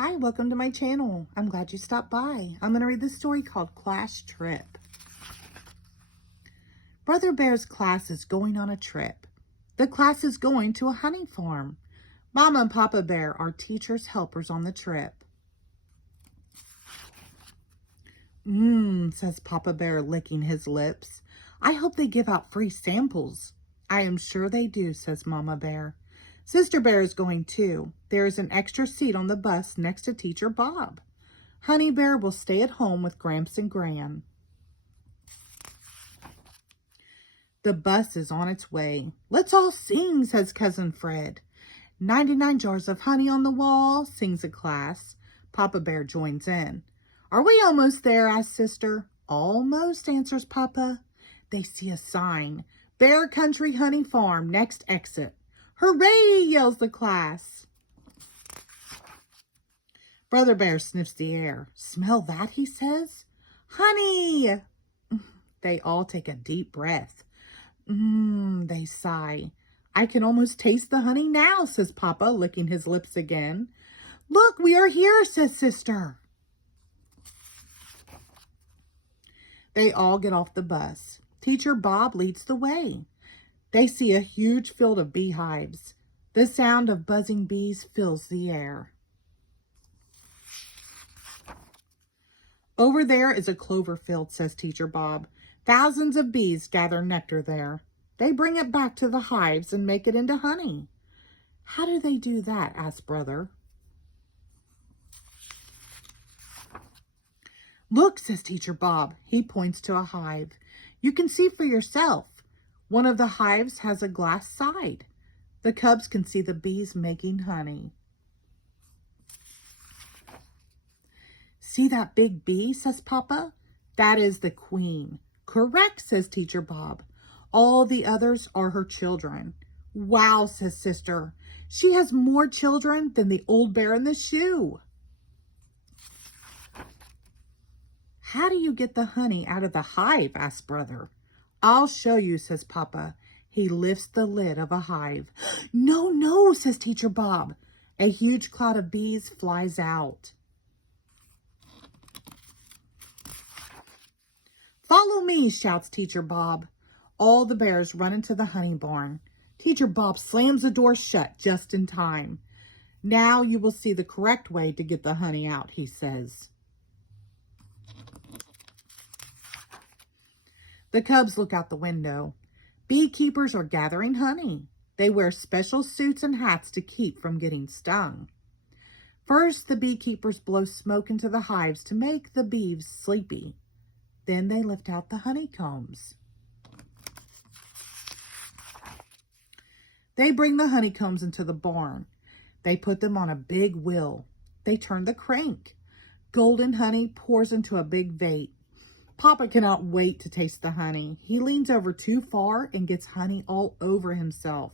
Hi, welcome to my channel. I'm glad you stopped by. I'm going to read this story called Class Trip. Brother Bear's class is going on a trip. The class is going to a honey farm. Mama and Papa Bear are teachers' helpers on the trip. Says Papa Bear, licking his lips. I hope they give out free samples. I am sure they do, says Mama Bear. Sister Bear is going too. There is an extra seat on the bus next to Teacher Bob. Honey Bear will stay at home with Gramps and Gran. The bus is on its way. Let's all sing, says Cousin Fred. 99 jars of honey on the wall, sings the class. Papa Bear joins in. Are we almost there, asks Sister. Almost, answers Papa. They see a sign. Bear Country Honey Farm, next exit. Hooray, yells the class. Brother Bear sniffs the air. Smell that, he says. Honey! They all take a deep breath. They sigh. I can almost taste the honey now, says Papa, licking his lips again. Look, we are here, says Sister. They all get off the bus. Teacher Bob leads the way. They see a huge field of beehives. The sound of buzzing bees fills the air. Over there is a clover field, says Teacher Bob. Thousands of bees gather nectar there. They bring it back to the hives and make it into honey. How do they do that, asks Brother. Look, says Teacher Bob. He points to a hive. You can see for yourself. One of the hives has a glass side. The cubs can see the bees making honey. See that big bee, says Papa? That is the queen. Correct, says Teacher Bob. All the others are her children. Wow, says Sister. She has more children than the old bear in the shoe. How do you get the honey out of the hive, asks Brother. I'll show you, says Papa. He lifts the lid of a hive. No, no, says Teacher Bob. A huge cloud of bees flies out. Follow me, shouts Teacher Bob. All the bears run into the honey barn. Teacher Bob slams the door shut just in time. Now you will see the correct way to get the honey out, he says. The cubs look out the window. Beekeepers are gathering honey. They wear special suits and hats to keep from getting stung. First, the beekeepers blow smoke into the hives to make the bees sleepy. Then they lift out the honeycombs. They bring the honeycombs into the barn. They put them on a big wheel. They turn the crank. Golden honey pours into a big vat. Papa cannot wait to taste the honey. He leans over too far and gets honey all over himself.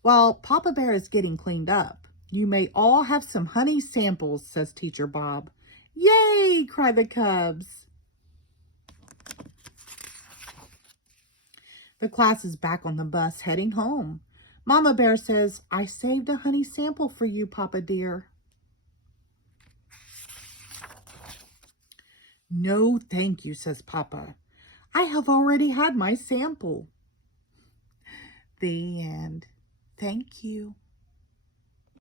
While Papa Bear is getting cleaned up, you may all have some honey samples, says Teacher Bob. Yay, cry the cubs. The class is back on the bus heading home. Mama Bear says, I saved a honey sample for you, Papa dear. No, thank you, says Papa. I have already had my sample. The end. Thank you.